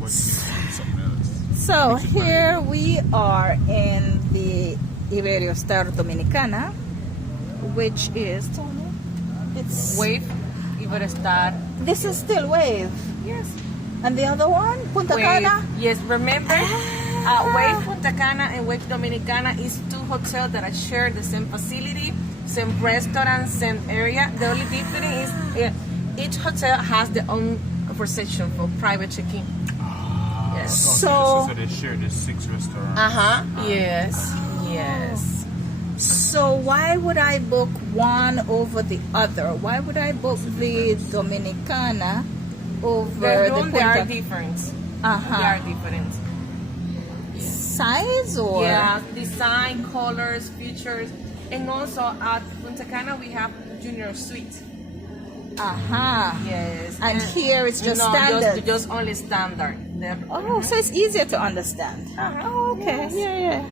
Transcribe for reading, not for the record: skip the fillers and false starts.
but something else. So here we are in the IberoStar Dominicana, which is, Tony, it's Wave, IberoStar. This is still Wave. Yes. And the other one, Punta Cana. Yes, remember, Wave Punta Cana and Wave Dominicana is two hotels that share the same facility, same restaurant, same area. The only difference is each hotel has their own reception for private check-in. Yes. So they share the 6 restaurants. Yes. Yes. So why would I book one over the other? Why would I book the Dominicana over The the room, they are Punta? different. They Uh-huh. are different. Size or? Yeah, design, colors, features, and also at Punta Cana we have junior suite. Uh-huh. Yes. And here it's just no, standard. just only standard. Oh, so it's easier to understand. Uh-huh. Oh, okay. Yes. Yeah, yeah.